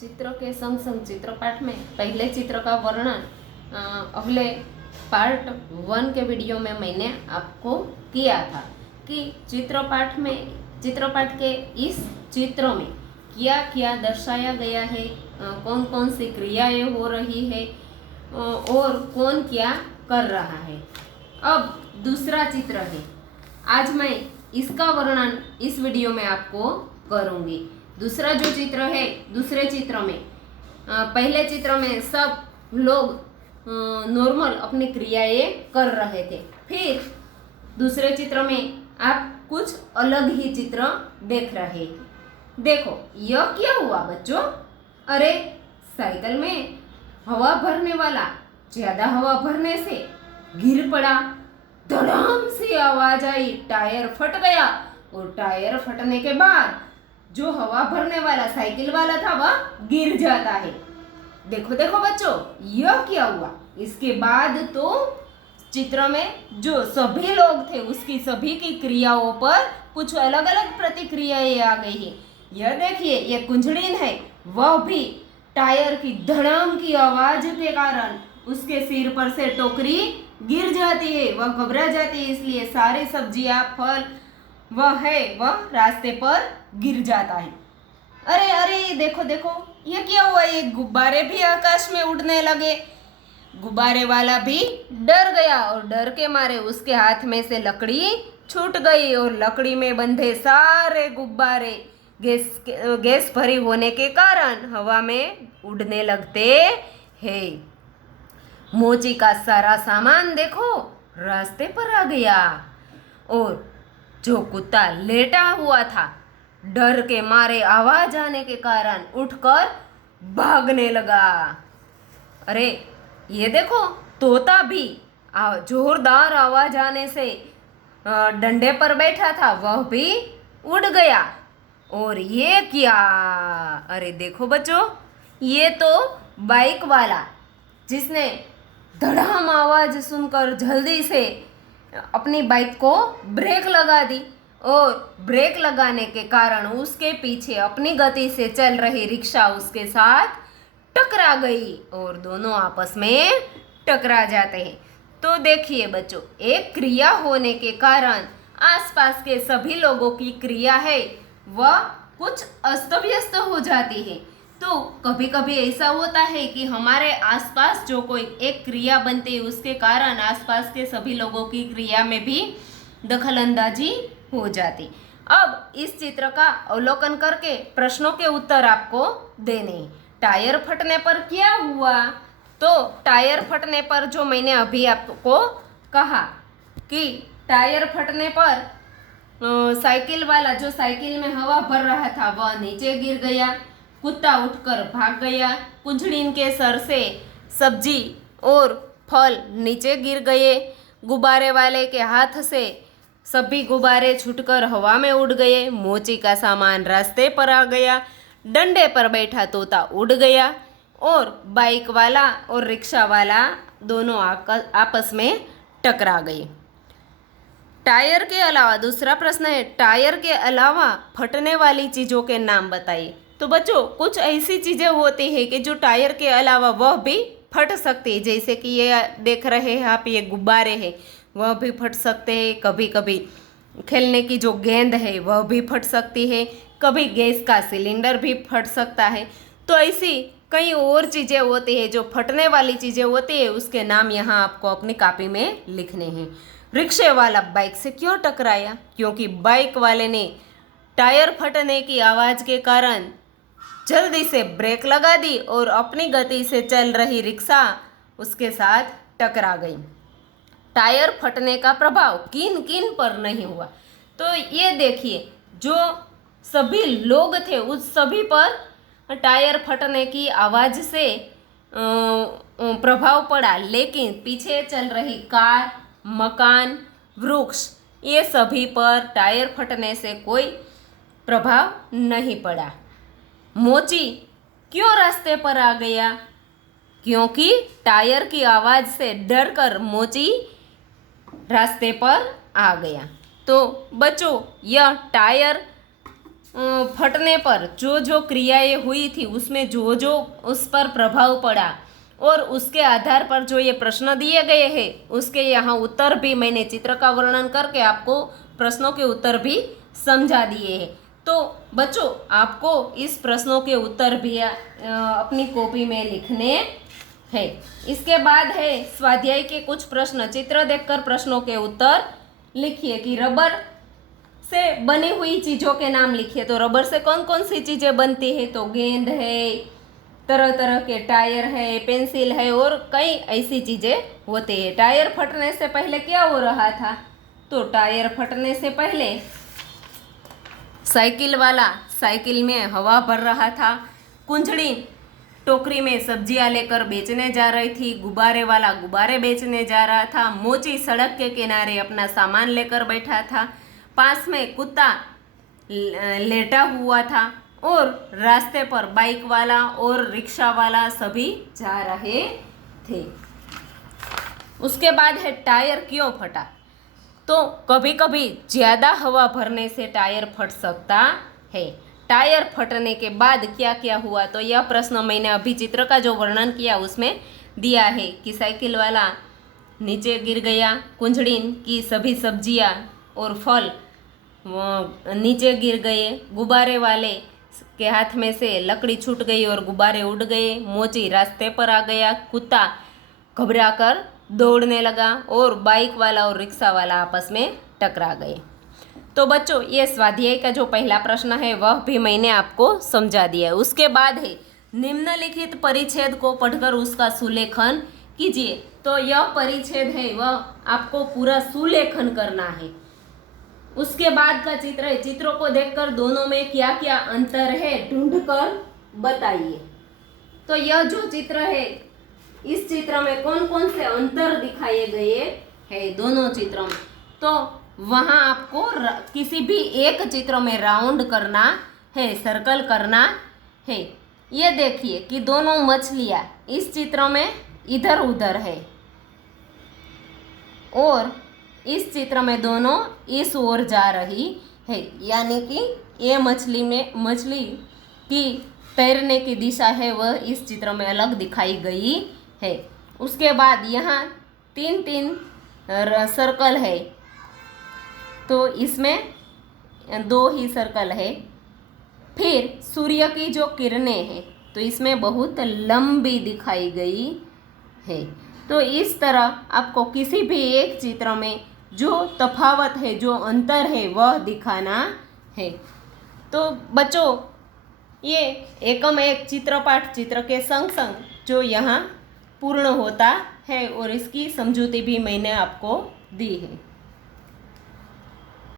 चित्र के संग संग चित्रपाठ में पहले चित्र का वर्णन अगले पार्ट 1 के वीडियो में मैंने आपको किया था कि चित्रपाठ के इस चित्र में क्या क्या दर्शाया गया है, कौन कौन सी क्रियाएं हो रही है और कौन क्या कर रहा है। अब दूसरा चित्र है, आज मैं इसका वर्णन इस वीडियो में आपको करूँगी। दूसरा जो चित्र है, दूसरे चित्र में पहले चित्र में सब लोग नॉर्मल अपनी क्रियाएं कर रहे थे, फिर दूसरे चित्र में आप कुछ अलग ही चित्र देख रहे हैं। देखो यह क्या हुआ बच्चों, अरे साइकिल में हवा भरने वाला ज्यादा हवा भरने से गिर पड़ा, धड़ाम से आवाज आई, टायर फट गया और टायर फटने के बाद जो हवा भरने वाला साइकिल वाला था वह गिर जाता है। देखो देखो बच्चों यह क्या हुआ। इसके बाद तो चित्र में जो सभी लोग थे उसकी सभी की क्रियाओं पर कुछ अलग अलग प्रतिक्रियाएं आ गई है। यह देखिए ये कुंजड़ीन है, वह भी टायर की धड़ाम की आवाज के कारण उसके सिर पर से टोकरी गिर जाती है, वह घबरा जाती है, इसलिए सारी सब्जियां फल वह रास्ते पर गिर जाता है। अरे अरे देखो देखो ये क्या हुआ, ये गुब्बारे भी आकाश में उड़ने लगे। गुब्बारे वाला भी डर गया और डर के मारे उसके हाथ में से लकड़ी छूट गई और लकड़ी में बंधे सारे गुब्बारे गैस भरी होने के कारण हवा में उड़ने लगते हैं। मोची का सारा सामान देखो रास्ते पर आ गया और जो कुत्ता लेटा हुआ था डर के मारे आवाज आने के कारण उठकर भागने लगा। अरे ये देखो तोता भी जोरदार आवाज आने से डंडे पर बैठा था वह भी उड़ गया। और ये क्या, अरे देखो बच्चों ये तो बाइक वाला जिसने धड़ाम आवाज सुनकर जल्दी से अपनी बाइक को ब्रेक लगा दी और ब्रेक लगाने के कारण उसके पीछे अपनी गति से चल रही रिक्शा उसके साथ टकरा गई और दोनों आपस में टकरा जाते हैं। तो देखिए बच्चों, एक क्रिया होने के कारण आसपास के सभी लोगों की क्रिया है वह कुछ अस्त व्यस्त हो जाती है। तो कभी कभी ऐसा होता है कि हमारे आसपास जो कोई एक क्रिया बनती है उसके कारण आसपास के सभी लोगों की क्रिया में भी दखलंदाजी हो जाती। अब इस चित्र का अवलोकन करके प्रश्नों के उत्तर आपको देने। टायर फटने पर क्या हुआ, तो टायर फटने पर जो मैंने अभी आपको कहा कि टायर फटने पर साइकिल वाला जो साइकिल में हवा भर रहा था वह नीचे गिर गया, कुत्ता उठकर भाग गया, कुंजड़ीन के सर से सब्जी और फल नीचे गिर गए, गुब्बारे वाले के हाथ से सभी गुब्बारे छूटकर हवा में उड़ गए, मोची का सामान रास्ते पर आ गया, डंडे पर बैठा तोता उड़ गया और बाइक वाला और रिक्शा वाला दोनों आपस में टकरा गए। टायर के अलावा दूसरा प्रश्न है, टायर के अलावा फटने वाली चीज़ों के नाम बताइए। तो बच्चों कुछ ऐसी चीज़ें होती है कि जो टायर के अलावा वह भी फट सकती है, जैसे कि ये देख रहे हैं आप, ये गुब्बारे हैं वह भी फट सकते हैं, कभी कभी खेलने की जो गेंद है वह भी फट सकती है, कभी गैस का सिलेंडर भी फट सकता है। तो ऐसी कई और चीज़ें होती है जो फटने वाली चीज़ें होती है, उसके नाम यहाँ आपको अपनी कॉपी में लिखने हैं। रिक्शे वाला बाइक से क्यों टकराया, क्योंकि बाइक वाले ने टायर फटने की आवाज़ के कारण जल्दी से ब्रेक लगा दी और अपनी गति से चल रही रिक्शा उसके साथ टकरा गई। टायर फटने का प्रभाव किन किन पर नहीं हुआ, तो ये देखिए जो सभी लोग थे उस सभी पर टायर फटने की आवाज़ से प्रभाव पड़ा, लेकिन पीछे चल रही कार, मकान, वृक्ष ये सभी पर टायर फटने से कोई प्रभाव नहीं पड़ा। मोची क्यों रास्ते पर आ गया, क्योंकि टायर की आवाज़ से डरकर मोची रास्ते पर आ गया। तो बच्चों यह टायर फटने पर जो जो क्रियाएं हुई थी उसमें जो जो उस पर प्रभाव पड़ा और उसके आधार पर जो ये प्रश्न दिए गए हैं उसके यहाँ उत्तर भी मैंने चित्र का वर्णन करके आपको प्रश्नों के उत्तर भी समझा दिए हैं। तो बच्चों आपको इस प्रश्नों के उत्तर भी अपनी कॉपी में लिखने हैं। इसके बाद है स्वाध्याय के कुछ प्रश्न। चित्र देखकर प्रश्नों के उत्तर लिखिए कि रबर से बनी हुई चीज़ों के नाम लिखिए। तो रबर से कौन कौन सी चीज़ें बनती है? तो गेंद है, तरह तरह के टायर है, पेंसिल है और कई ऐसी चीज़ें होती है। टायर फटने से पहले क्या हो रहा था? तो टायर फटने से पहले साइकिल वाला साइकिल में हवा भर रहा था, कुंजड़ी टोकरी में सब्जियां लेकर बेचने जा रही थी, गुब्बारे वाला गुब्बारे बेचने जा रहा था, मोची सड़क के किनारे अपना सामान लेकर बैठा था, पास में कुत्ता लेटा हुआ था और रास्ते पर बाइक वाला और रिक्शा वाला सभी जा रहे थे। उसके बाद है टायर क्यों फटा? तो कभी कभी ज़्यादा हवा भरने से टायर फट सकता है। टायर फटने के बाद क्या क्या हुआ? तो यह प्रश्न मैंने अभी चित्र का जो वर्णन किया उसमें दिया है कि साइकिल वाला नीचे गिर गया, कुंजड़ी की सभी सब्जियां और फल नीचे गिर गए, गुब्बारे वाले के हाथ में से लकड़ी छूट गई और गुब्बारे उड़ गए, मोची रास्ते पर आ गया, कुत्ता घबराकर दौड़ने लगा और बाइक वाला और रिक्शा वाला आपस में टकरा गए। तो बच्चों ये स्वाध्याय का जो पहला प्रश्न है वह भी मैंने आपको समझा दिया है। उसके बाद है निम्नलिखित परिच्छेद को पढ़कर उसका सुलेखन कीजिए। तो यह परिच्छेद है वह आपको पूरा सुलेखन करना है। उसके बाद का चित्र है, चित्रों को देखकर दोनों में क्या क्या अंतर है ढूंढकर बताइए। तो यह जो चित्र है इस चित्र में कौन कौन से अंतर दिखाए गए हैं दोनों चित्रों में? तो वहाँ आपको किसी भी एक चित्र में राउंड करना है, सर्कल करना है। ये देखिए कि दोनों मछलियाँ इस चित्र में इधर उधर है और इस चित्र में दोनों इस ओर जा रही है, यानी कि ये मछली की तैरने की दिशा है वह इस चित्र में अलग दिखाई गई है। उसके बाद यहाँ तीन तीन सर्कल है, तो इसमें दो ही सर्कल है। फिर सूर्य की जो किरणें हैं तो इसमें बहुत लंबी दिखाई गई है। तो इस तरह आपको किसी भी एक चित्र में जो तफावत है, जो अंतर है वह दिखाना है। तो बच्चों ये एकम एक चित्रपाठ चित्र के संग संग जो यहाँ पूर्ण होता है और इसकी समझूती भी मैंने आपको दी है।